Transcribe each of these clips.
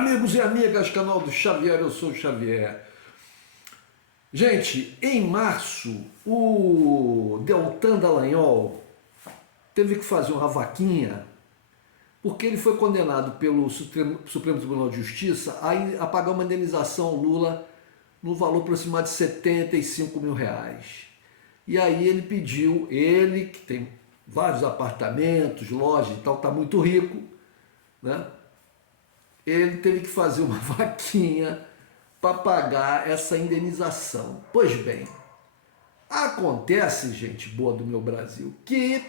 Amigos e amigas, canal do Xavier, eu sou o Xavier. Gente, em março, o Deltan Dallagnol teve que fazer uma vaquinha porque ele foi condenado pelo Supremo Tribunal de Justiça a pagar uma indenização ao Lula no valor aproximado de R$ 75 mil. E aí ele pediu, ele que tem vários apartamentos, lojas e tal, está muito rico, né? Ele teve que fazer uma vaquinha para pagar essa indenização. Pois bem, acontece, gente boa do meu Brasil, que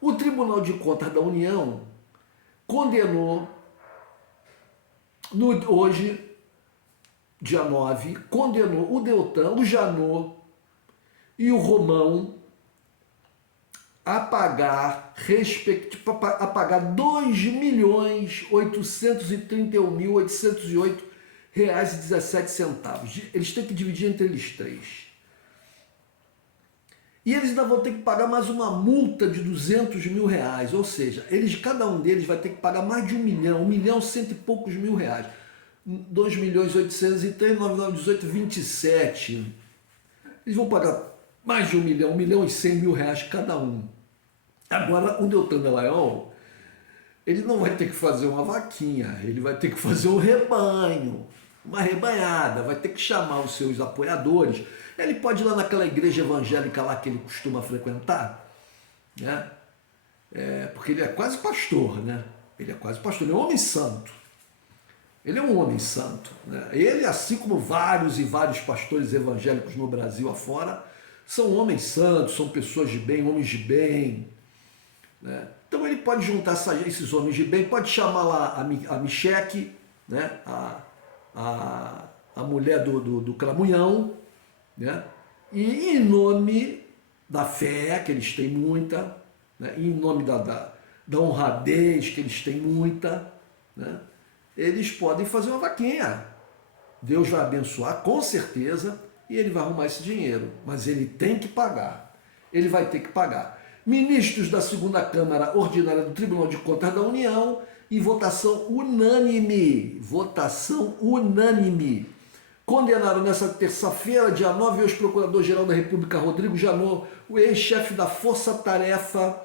o Tribunal de Contas da União condenou, hoje, dia 9, condenou o Deltan, o Janot e o Romão a pagar R$2.831.808,17. Eles têm que dividir entre eles três. E eles ainda vão ter que pagar mais uma multa de R$200 mil, ou seja, cada um deles vai ter que pagar mais de R$ 1.000, cento e poucos mil reais. 2.803.918,27. Eles vão pagar mais de R$1.100.000 cada um. Agora, o Deltan Dallagnol, ele não vai ter que fazer uma vaquinha, ele vai ter que fazer um rebanho, uma rebanhada, vai ter que chamar os seus apoiadores. Ele pode ir lá naquela igreja evangélica lá que ele costuma frequentar, né? Porque ele é quase pastor, né? Ele é quase pastor, ele é um homem santo. Ele é um homem santo, né? Ele, assim como vários e vários pastores evangélicos no Brasil afora, são homens santos, são pessoas de bem, homens de bem, né? Então ele pode juntar esses homens de bem, pode chamar lá a Micheque, né? a mulher do Cramunhão, né? E em nome da fé, que eles têm muita, né? Em nome da honradez, que eles têm muita, né? Eles podem fazer uma vaquinha. Deus vai abençoar, com certeza, e ele vai arrumar esse dinheiro. Mas ele tem que pagar. Ele vai ter que pagar. Ministros da segunda Câmara Ordinária do Tribunal de Contas da União, em votação unânime, condenaram nessa terça-feira, dia 9, o ex-procurador-geral da República, Rodrigo Janot, o ex-chefe da Força Tarefa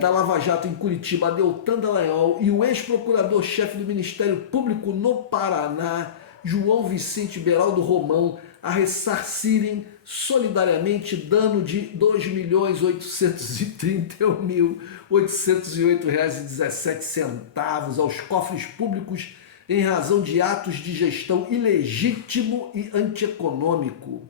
da Lava Jato em Curitiba, Deltan Dallagnol, e o ex-procurador-chefe do Ministério Público no Paraná, João Vicente Beraldo Romão, a ressarcirem solidariamente dano de R$ 2.831.808,17 aos cofres públicos em razão de atos de gestão ilegítimo e antieconômico.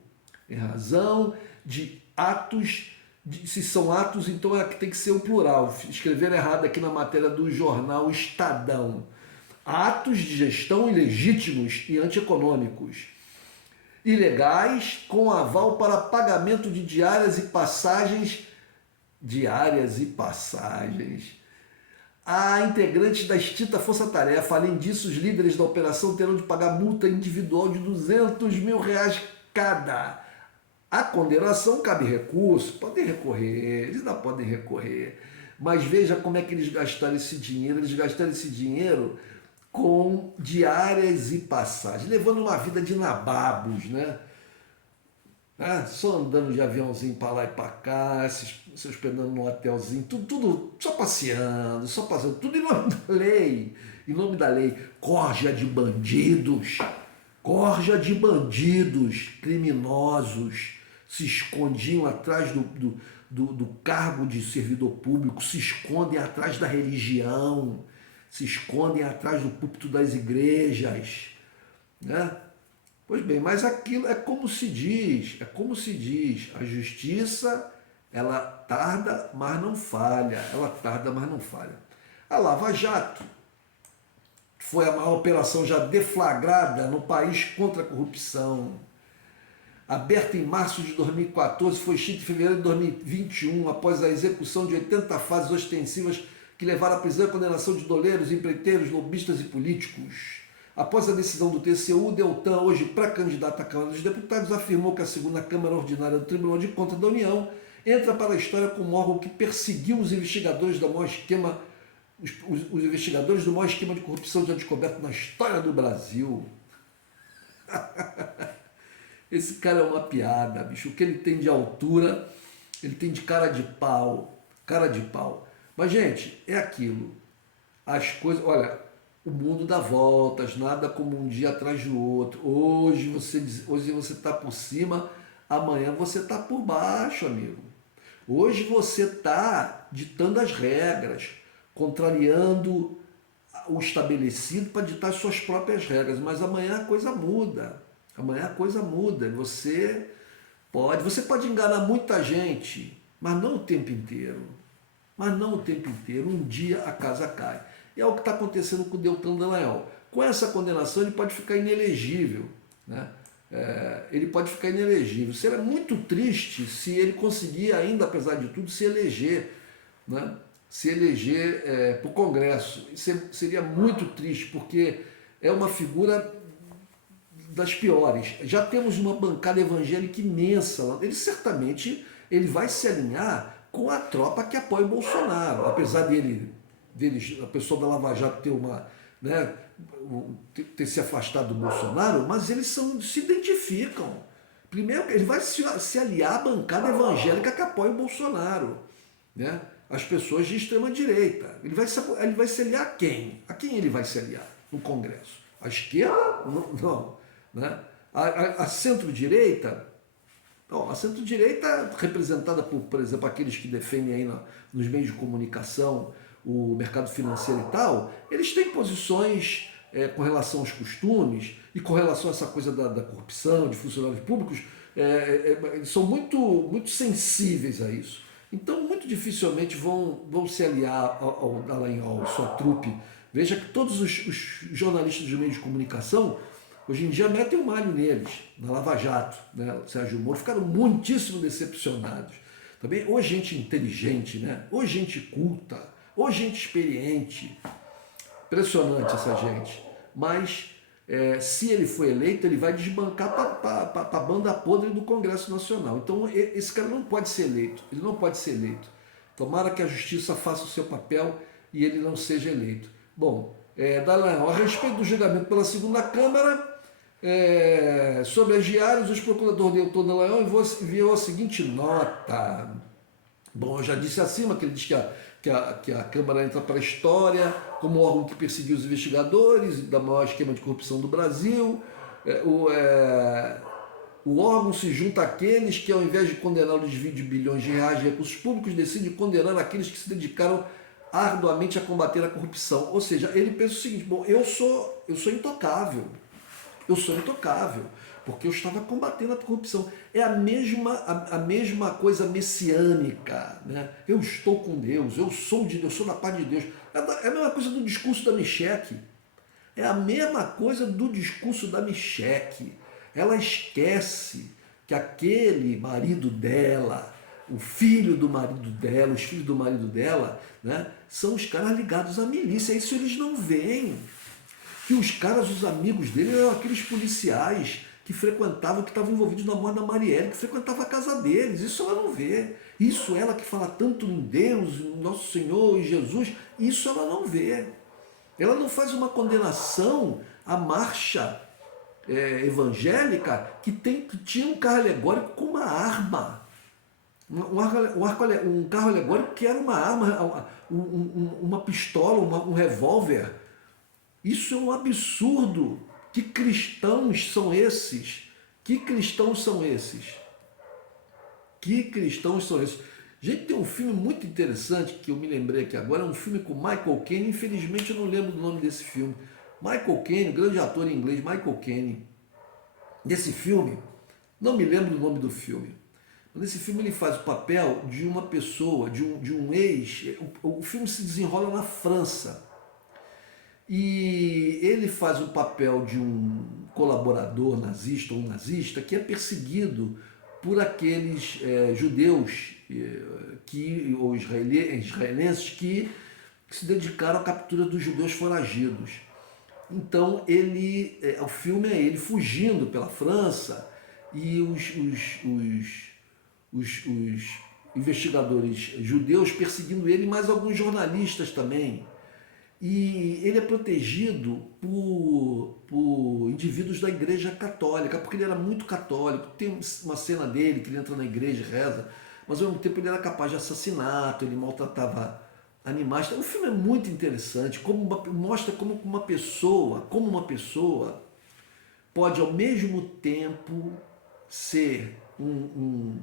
Em razão de atos, se são atos, então tem que ser o plural. Escreveram errado aqui na matéria do jornal Estadão. Atos de gestão ilegítimos e antieconômicos. Ilegais com aval para pagamento de diárias e passagens. A integrantes da extinta Força Tarefa. Além disso, os líderes da operação terão de pagar multa individual de R$200 mil cada. A condenação cabe recurso, podem recorrer, eles ainda podem recorrer. Mas veja como é que eles gastaram esse dinheiro. Eles gastaram esse dinheiro com diárias e passagens, levando uma vida de nababos, né? Só andando de aviãozinho para lá e para cá, se hospedando num hotelzinho, tudo só passeando, tudo em nome da lei, corja de bandidos, criminosos, se escondiam atrás do cargo de servidor público, se escondem atrás da religião, se escondem atrás do púlpito das igrejas, né? Pois bem, mas aquilo é como se diz, a justiça, ela tarda, mas não falha, A Lava Jato foi a maior operação já deflagrada no país contra a corrupção. Aberta em março de 2014, foi extinta em fevereiro de 2021, após a execução de 80 fases ostensivas que levaram à prisão e condenação de doleiros, empreiteiros, lobistas e políticos. Após a decisão do TCU, o Deltan, hoje pré-candidato à Câmara dos Deputados, afirmou que a segunda Câmara Ordinária do Tribunal de Contas da União entra para a história como órgão que perseguiu os investigadores do maior esquema os investigadores do maior esquema de corrupção já descoberto na história do Brasil. Esse cara é uma piada, bicho. O que ele tem de altura, ele tem de cara de pau. Cara de pau. Mas, gente, é aquilo. As coisas... Olha, o mundo dá voltas, nada como um dia atrás do outro. Hoje você está por cima, amanhã você está por baixo, amigo. Hoje você está ditando as regras, contrariando o estabelecido para ditar suas próprias regras, mas amanhã a coisa muda. Amanhã a coisa muda. Você pode enganar muita gente, mas não o tempo inteiro. Mas não o tempo inteiro. Um dia a casa cai. E é o que está acontecendo com o Deltan Dallagnol. Com essa condenação ele pode ficar inelegível, né? Ele pode ficar inelegível. Será muito triste se ele conseguir ainda, apesar de tudo, se eleger, né? Se eleger para o Congresso. Isso seria muito triste, porque é uma figura das piores. Já temos uma bancada evangélica imensa. Ele certamente vai se alinhar com a tropa que apoia o Bolsonaro. Apesar a pessoa da Lava Jato ter se afastado do Bolsonaro, mas eles se identificam. Primeiro, ele vai se aliar à bancada evangélica que apoia o Bolsonaro, né? As pessoas de extrema-direita. Ele vai se aliar a quem? A quem ele vai se aliar no Congresso? A esquerda? Não. Né? A centro-direita? Não, a centro-direita, representada por exemplo, aqueles que defendem aí nos meios de comunicação o mercado financeiro e tal, eles têm posições com relação aos costumes e com relação a essa coisa da corrupção, de funcionários públicos, eles são muito sensíveis a isso. Então, muito dificilmente vão se aliar ao Dallagnol, sua trupe. Veja que todos os jornalistas dos meios de comunicação, hoje em dia, metem o malho neles, na Lava Jato, né? O Sérgio Moro, ficaram muitíssimo decepcionados. Também, ou gente inteligente, né? Ou gente culta, ou gente experiente. Impressionante essa gente. Mas, se ele for eleito, ele vai desbancar para a banda podre do Congresso Nacional. Então, esse cara não pode ser eleito. Ele não pode ser eleito. Tomara que a justiça faça o seu papel e ele não seja eleito. Bom, Dallagnol, a respeito do julgamento pela segunda Câmara, sobre as diárias, o procurador Deltan Dallagnol enviou a seguinte nota. Bom, eu já disse acima que ele diz que a Câmara entra para a história como órgão que perseguiu os investigadores da maior esquema de corrupção do Brasil. O órgão se junta àqueles que, ao invés de condenar o desvio de bilhões de reais de recursos públicos, decide condenar aqueles que se dedicaram arduamente a combater a corrupção. Ou seja, ele pensa o seguinte: bom, eu sou intocável. Eu sou intocável, porque eu estava combatendo a corrupção. É a mesma coisa messiânica, né? Eu estou com Deus, eu sou de Deus, eu sou da paz de Deus. É a mesma coisa do discurso da Micheke. É a mesma coisa do discurso da Micheke. Ela esquece que aquele marido dela, o filho do marido dela, os filhos do marido dela, né, são os caras ligados à milícia. Isso eles não veem. Que os caras, os amigos dele, eram aqueles policiais que frequentavam, que estavam envolvidos na morte da Marielle, que frequentavam a casa deles. Isso ela não vê. Isso ela que fala tanto em Deus, em Nosso Senhor, em Jesus, isso ela não vê. Ela não faz uma condenação à marcha evangélica que tinha um carro alegórico com uma arma. Um carro alegórico que era uma arma, uma pistola, um revólver. Isso é um absurdo. Que cristãos são esses? Que cristãos são esses? Que cristãos são esses? Gente, tem um filme muito interessante que eu me lembrei aqui agora, é um filme com Michael Caine, infelizmente eu não lembro do nome desse filme. Michael Caine, grande ator em inglês, Michael Caine. Nesse filme, não me lembro do nome do filme, mas nesse filme ele faz o papel de uma pessoa, de um ex. O filme se desenrola na França. E ele faz o papel de um colaborador nazista ou um nazista que é perseguido por aqueles judeus ou israelenses que se dedicaram à captura dos judeus foragidos. Então o filme é ele fugindo pela França e os investigadores judeus perseguindo ele, mas alguns jornalistas também. E ele é protegido por indivíduos da Igreja Católica, porque ele era muito católico. Tem uma cena dele que ele entra na igreja e reza, mas ao mesmo tempo ele era capaz de assassinato, ele maltratava animais. O filme é muito interessante, mostra como uma pessoa pode ao mesmo tempo ser um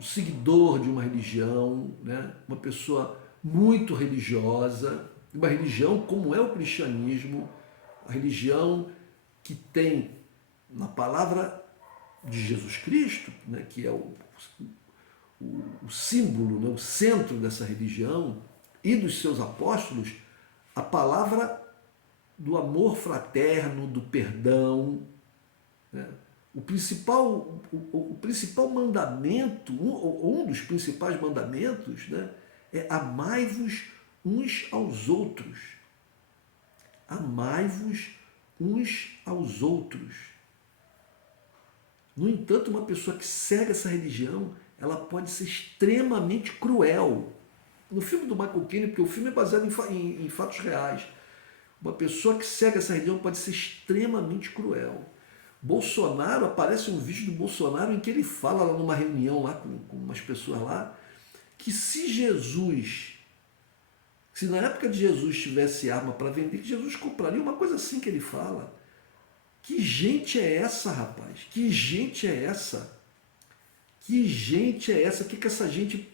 seguidor de uma religião, né? Uma pessoa muito religiosa, uma religião como é o cristianismo, a religião que tem na palavra de Jesus Cristo, né? Que é o símbolo, né? O centro dessa religião, e dos seus apóstolos, a palavra do amor fraterno, do perdão, né? O principal mandamento, um dos principais mandamentos, né, é amai-vos uns aos outros. Amai-vos uns aos outros. No entanto, uma pessoa que segue essa religião, ela pode ser extremamente cruel. No filme do Michael Caine, porque o filme é baseado em fatos reais, uma pessoa que segue essa religião pode ser extremamente cruel. Bolsonaro, aparece um vídeo do Bolsonaro em que ele fala lá numa reunião lá com umas pessoas lá, que se na época de Jesus tivesse arma para vender, que Jesus compraria, uma coisa assim que ele fala. Que gente é essa, rapaz? Que gente é essa? Que gente é essa? Que essa gente...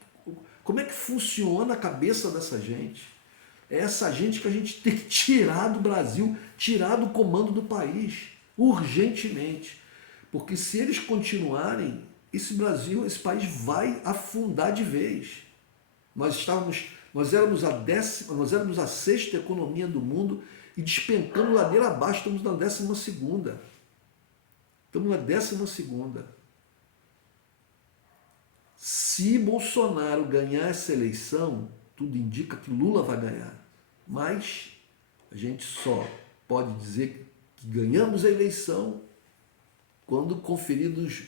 Como é que funciona a cabeça dessa gente? É essa gente que a gente tem que tirar do Brasil, tirar do comando do país, urgentemente. Porque se eles continuarem, esse país vai afundar de vez. Nós éramos a sexta economia do mundo e despencando ladeira abaixo, estamos na 12ª. Estamos na 12ª. Se Bolsonaro ganhar essa eleição, tudo indica que Lula vai ganhar. Mas a gente só pode dizer que ganhamos a eleição quando conferidos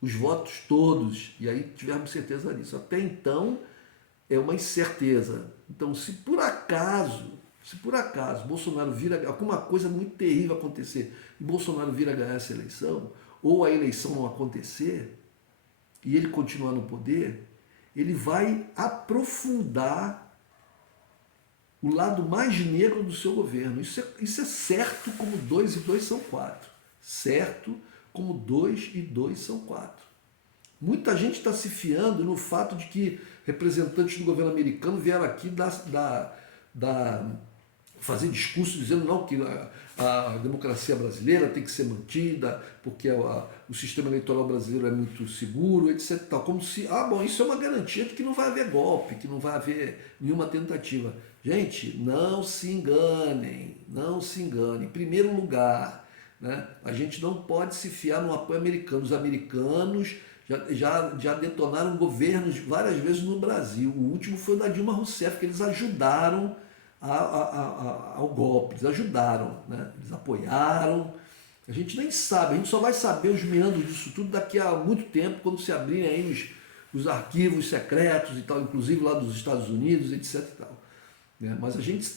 os votos todos, e aí tivermos certeza disso. Até então é uma incerteza. Então, se por acaso Bolsonaro vira, alguma coisa muito terrível acontecer e Bolsonaro vir a ganhar essa eleição, ou a eleição não acontecer e ele continuar no poder, ele vai aprofundar o lado mais negro do seu governo. Isso é certo, como 2 e 2 são 4. Certo como 2 e 2 são 4. Muita gente está se fiando no fato de que representantes do governo americano vieram aqui fazer discurso dizendo não, que a democracia brasileira tem que ser mantida, porque o sistema eleitoral brasileiro é muito seguro, etc. Tal. Como se, isso é uma garantia de que não vai haver golpe, que não vai haver nenhuma tentativa. Gente, não se enganem, não se enganem. Em primeiro lugar, né, a gente não pode se fiar no apoio americano. Os americanos já detonaram governos várias vezes no Brasil. O último foi o da Dilma Rousseff, que eles ajudaram ao golpe, eles ajudaram, né? Eles apoiaram. A gente nem sabe, a gente só vai saber os meandros disso tudo daqui a muito tempo, quando se abrirem aí os arquivos secretos e tal, inclusive lá dos Estados Unidos, etc. E tal, né? Mas a gente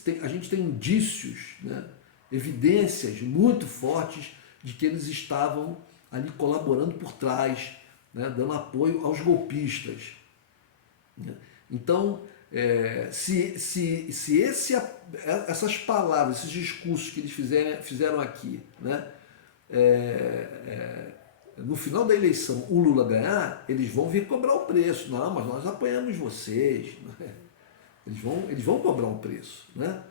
tem indícios, né? Evidências muito fortes de que eles estavam ali colaborando por trás, né? Dando apoio aos golpistas, né? Então, se essas palavras, esses discursos que eles fizeram aqui, né, no final da eleição o Lula ganhar, eles vão vir cobrar o preço. Não, mas nós apoiamos vocês. Né? Eles vão cobrar um preço. Né?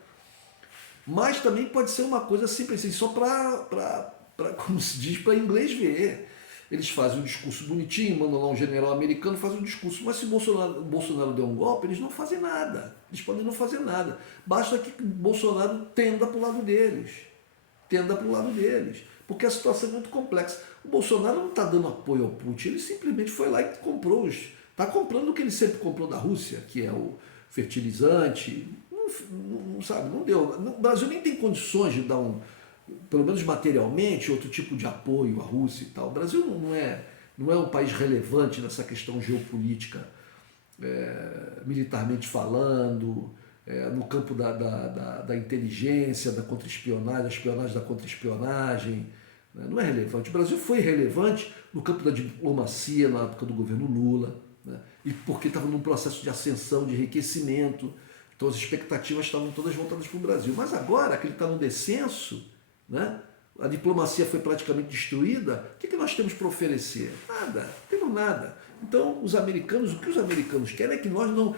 Mas também pode ser uma coisa simples assim, só para, como se diz, para inglês ver. Eles fazem um discurso bonitinho, mandam lá um general americano, faz um discurso. Mas se Bolsonaro der um golpe, eles não fazem nada. Eles podem não fazer nada. Basta que Bolsonaro tenda para o lado deles. Porque a situação é muito complexa. O Bolsonaro não está dando apoio ao Putin, ele simplesmente foi lá e comprou. Está comprando o que ele sempre comprou da Rússia, que é o fertilizante. Não sabe, não deu. O Brasil nem tem condições de dar pelo menos materialmente, outro tipo de apoio à Rússia e tal. O Brasil não é um país relevante nessa questão geopolítica, militarmente falando, no campo da inteligência, da contra-espionagem, da espionagem da contra-espionagem. Né? Não é relevante. O Brasil foi relevante no campo da diplomacia, na época do governo Lula, né? E porque estava num processo de ascensão, de enriquecimento, então as expectativas estavam todas voltadas para o Brasil. Mas agora que ele está no descenso, né? A diplomacia foi praticamente destruída, o que nós temos para oferecer? Nada, não temos nada. Então, os americanos, o que os americanos querem é que nós não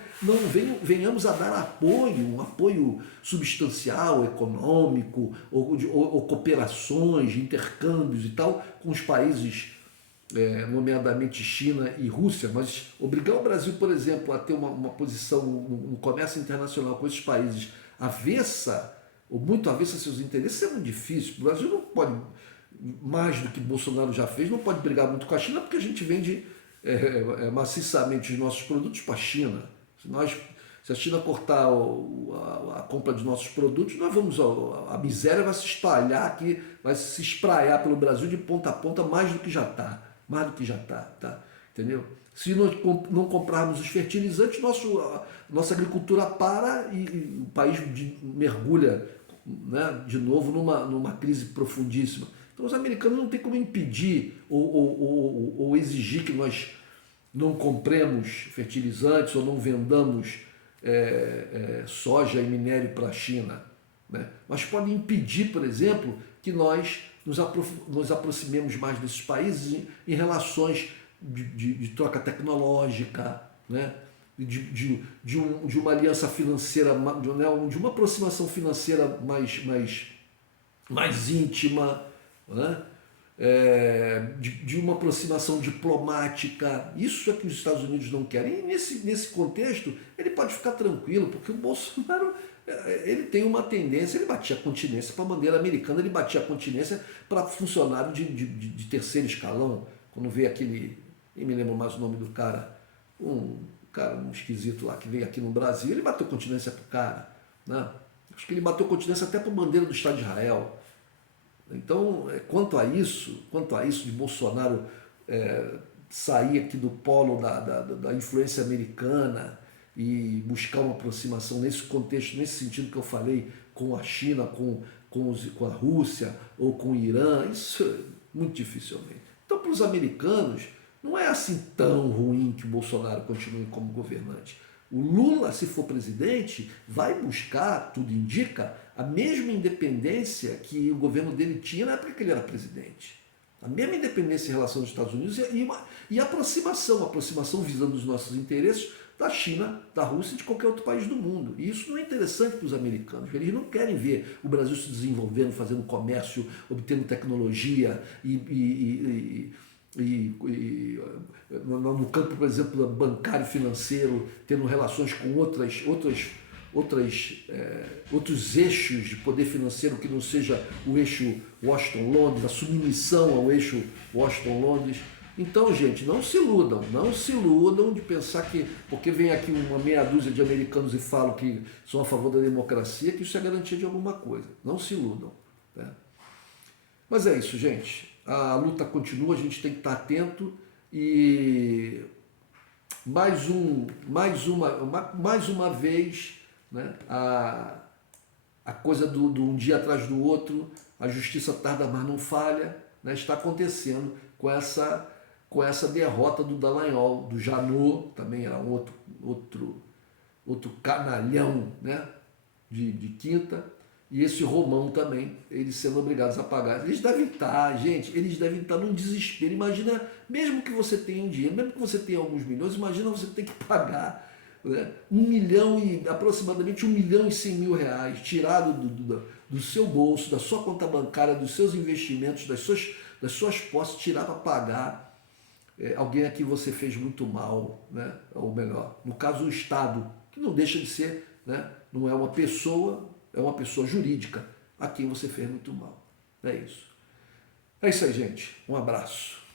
venhamos a dar apoio, um apoio substancial, econômico, ou cooperações, intercâmbios e tal, com os países, nomeadamente China e Rússia, mas obrigar o Brasil, por exemplo, a ter uma posição no comércio internacional com esses países avessa, ou muito avessa a seus interesses, é muito difícil. O Brasil não pode, mais do que Bolsonaro já fez, não pode brigar muito com a China, porque a gente vende maciçamente os nossos produtos para a China. Se a China cortar a compra de nossos produtos, nós vamos, a miséria vai se espalhar aqui, vai se espraiar pelo Brasil de ponta a ponta mais do que já está. Mais do que já está, tá? Entendeu? Se nós não comprarmos os fertilizantes, nossa agricultura para e o país mergulha, né, de novo numa crise profundíssima. Então os americanos não têm como impedir ou exigir que nós não compremos fertilizantes ou não vendamos soja e minério para a China, né? Mas podem impedir, por exemplo, que nós nos aproximemos mais desses países em relações de troca tecnológica, né? de uma aliança financeira, de uma aproximação financeira mais íntima, né? De uma aproximação diplomática. Isso é que os Estados Unidos não querem. E nesse contexto, ele pode ficar tranquilo, porque o Bolsonaro ele tem uma tendência, ele batia a continência para a bandeira americana, ele batia a continência para funcionário de terceiro escalão. Quando veio aquele, nem me lembro mais o nome do cara, um esquisito lá que veio aqui no Brasil, ele bateu continência para o cara, né? Acho que ele bateu continência até para a bandeira do Estado de Israel. Então, quanto a isso de Bolsonaro sair aqui do polo da influência americana e buscar uma aproximação nesse contexto, nesse sentido que eu falei, com a China, com a Rússia ou com o Irã, isso muito dificilmente. Então, para os americanos, não é assim tão ruim que o Bolsonaro continue como governante. O Lula, se for presidente, vai buscar, tudo indica, a mesma independência que o governo dele tinha na época que ele era presidente. A mesma independência em relação aos Estados Unidos e aproximação visando os nossos interesses da China, da Rússia e de qualquer outro país do mundo. E isso não é interessante para os americanos. Eles não querem ver o Brasil se desenvolvendo, fazendo comércio, obtendo tecnologia no campo, por exemplo, bancário financeiro, tendo relações com outros eixos de poder financeiro que não seja o eixo Washington-Londres, a submissão ao eixo Washington-Londres. Então, gente, não se iludam de pensar que, porque vem aqui uma meia dúzia de americanos e falam que são a favor da democracia, que isso é garantia de alguma coisa. Não se iludam, né? Mas é isso, gente. A luta continua, a gente tem que estar atento e mais uma vez, né, a coisa do um dia atrás do outro, a justiça tarda, mas não falha, né, está acontecendo com essa derrota do Dallagnol, do Janot, também era um outro canalhão, né, de quinta, e esse Romão também, eles sendo obrigados a pagar. Eles devem estar num desespero. Imagina, mesmo que você tenha dinheiro, mesmo que você tenha alguns milhões, imagina você ter que pagar, né, aproximadamente 1.100.000 reais, tirado do seu bolso, da sua conta bancária, dos seus investimentos, das suas posses, tirar para pagar alguém a quem você fez muito mal, né? Ou melhor, no caso o Estado, que não deixa de ser, né, não é uma pessoa, é uma pessoa jurídica a quem você fez muito mal. É isso. É isso aí, gente. Um abraço.